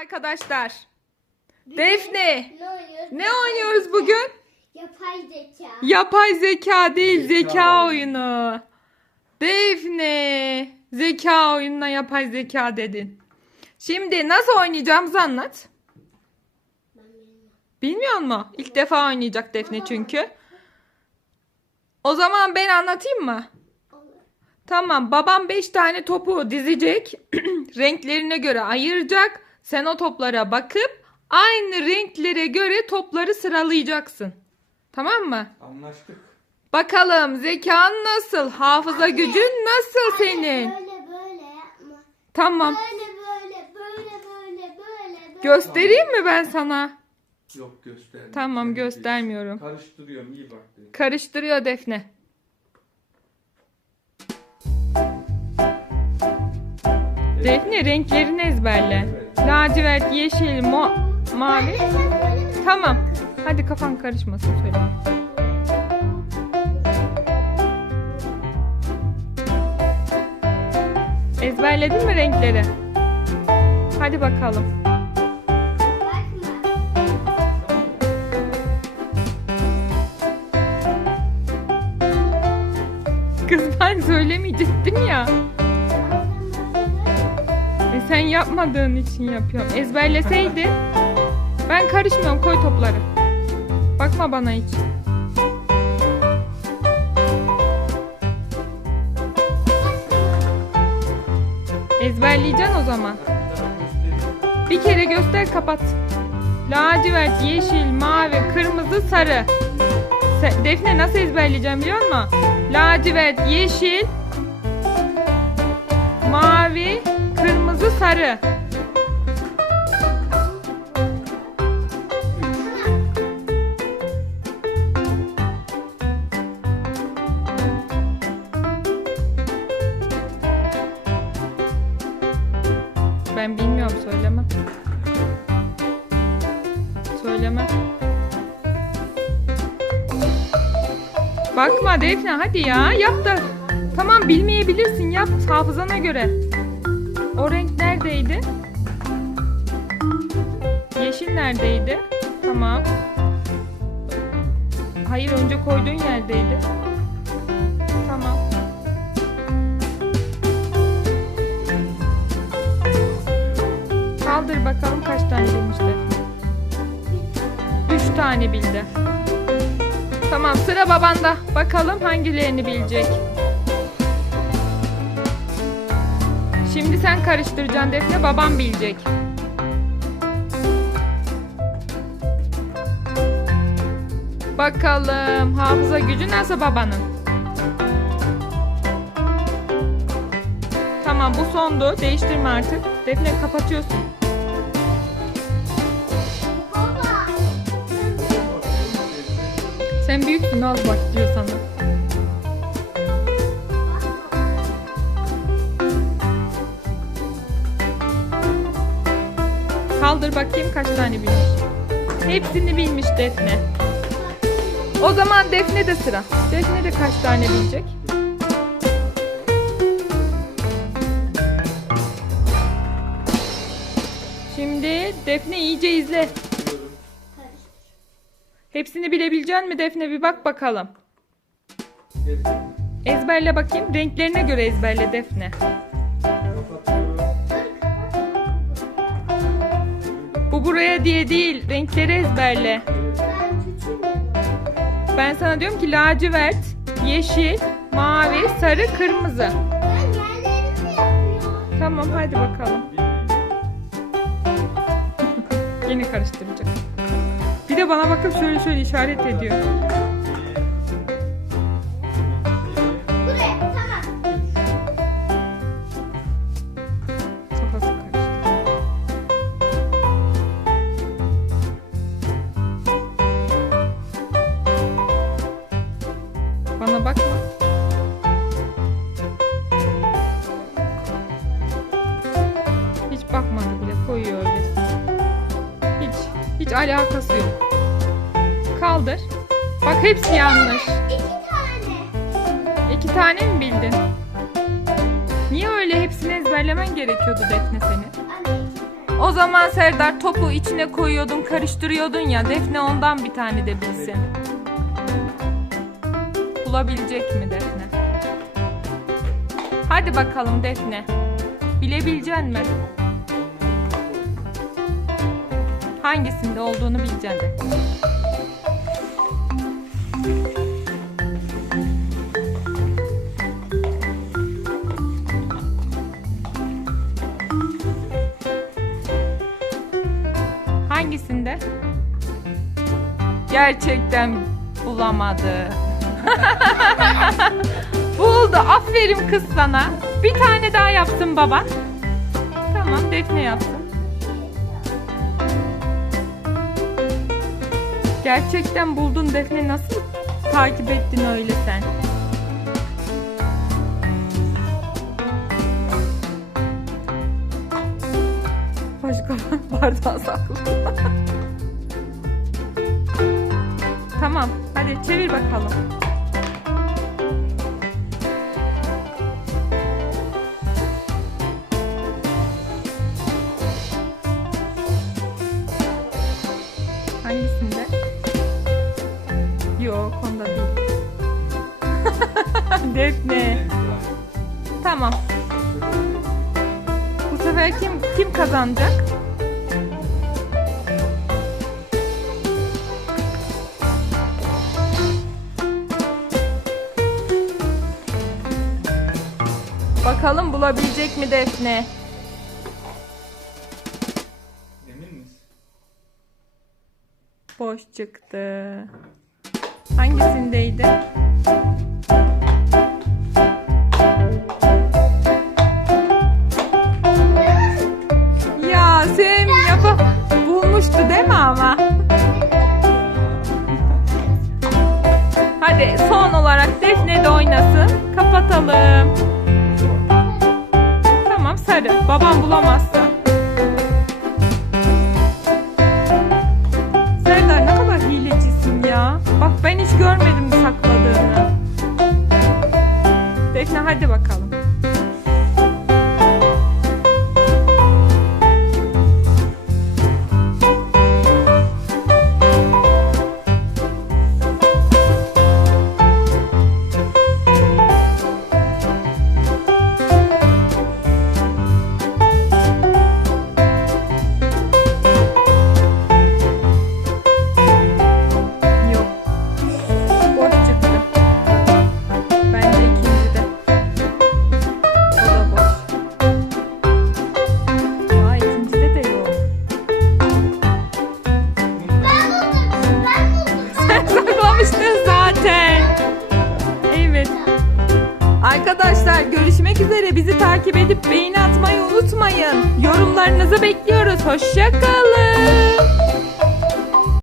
arkadaşlar. Defne. Ne oynuyoruz? Ne oynuyoruz bugün? Yapay zeka. Yapay zeka değil, Zeka zeka oyunu. Defne. Zeka oyununa yapay zeka dedin. Şimdi nasıl oynayacağımızı anlat. Ben bilmiyorum. Bilmiyor musun? İlk defa oynayacak Defne çünkü. O zaman ben anlatayım mı? Tamam babam 5 tane topu dizecek. Renklerine göre ayıracak. Sen o toplara bakıp aynı renklere göre topları sıralayacaksın. Tamam mı? Anlaştık. Bakalım zekan nasıl? Hafıza gücün nasıl senin? Böyle böyle yapma. Tamam. Böyle böyle böyle böyle böyle. böyle. Göstereyim mi ben sana? Yok göstermiyorum. Tamam, göstermiyorum. Karıştırıyorum iyi bak. dedim. Karıştırıyor Defne. Defne renklerini ezberle. Lacivert, yeşil, mo mavi. Tamam. Hadi kafan karışmasın söyle. Ezberledin mi renkleri? Hadi bakalım. Kız ben söylemeyecektim ya. Sen yapmadığın için yapıyorum. Ezberleseydin. Ben karışmıyorum koy topları. Bakma bana hiç. Ezberleyeceksin o zaman. Bir kere göster kapat. Lacivert, yeşil, mavi, kırmızı, sarı. Defne nasıl ezberleyeceğim biliyor musun? Lacivert, yeşil, mavi, kırmızı, sarı. Ben bilmiyorum söyleme. Söyleme. Bakma Defne hadi ya yap da. Tamam bilmeyebilirsin yap hafızana göre. O renk neredeydi? Yeşil neredeydi? Tamam. Hayır önce koyduğun yerdeydi. Tamam. Kaldır bakalım kaç tane Defne. Üç tane bildi. Tamam sıra babanda. Bakalım hangilerini bilecek. Şimdi sen karıştıracaksın Defne babam bilecek. Bakalım hafıza gücü nasıl babanın? Tamam bu sondu. Değiştirme artık. Defne kapatıyorsun. Sen büyüksün az bak diyor sana. Kaldır bakayım kaç tane bilmiş. Hepsini bilmiş Defne. O zaman Defne de sıra. Defne de kaç tane bilecek? Şimdi Defne iyice izle. Hepsini bilebilecek mi Defne? Bir bak bakalım. Ezberle bakayım. Renklerine göre ezberle Defne. Bu buraya diye değil. Renkleri ezberle. Ben sana diyorum ki lacivert, yeşil, mavi, sarı, kırmızı. Tamam hadi bakalım. Yine karıştıracak. Bir de bana bakıp şöyle şöyle işaret ediyor. Hiç alakası yok. Kaldır. Bak hepsi yanlış. İki tane. İki tane mi bildin? Niye öyle hepsini ezberlemen gerekiyordu Defne tane. O zaman Serdar topu içine koyuyordun, karıştırıyordun ya. Defne ondan bir tane de bilsin. Bulabilecek mi Defne? Hadi bakalım Defne. Bilebilecek mi? Hangisinde olduğunu bileceksin de. Hangisinde? Gerçekten bulamadı. Buldu. Aferin kız sana. Bir tane daha yapsın baban. Tamam Defne yapsın. Gerçekten buldun Defne nasıl takip ettin öyle sen? Başka bardağı saklı. tamam hadi çevir bakalım. Tamam. Bu sefer kim kim kazanacak? Bakalım bulabilecek mi Defne? Emin misin? Boş çıktı. Hangisindeydi? Defne de oynasın. Kapatalım. Tamam sarı. Babam bulamazsa. Arkadaşlar görüşmek üzere. Bizi takip edip beğeni atmayı unutmayın. Yorumlarınızı bekliyoruz. Hoşçakalın.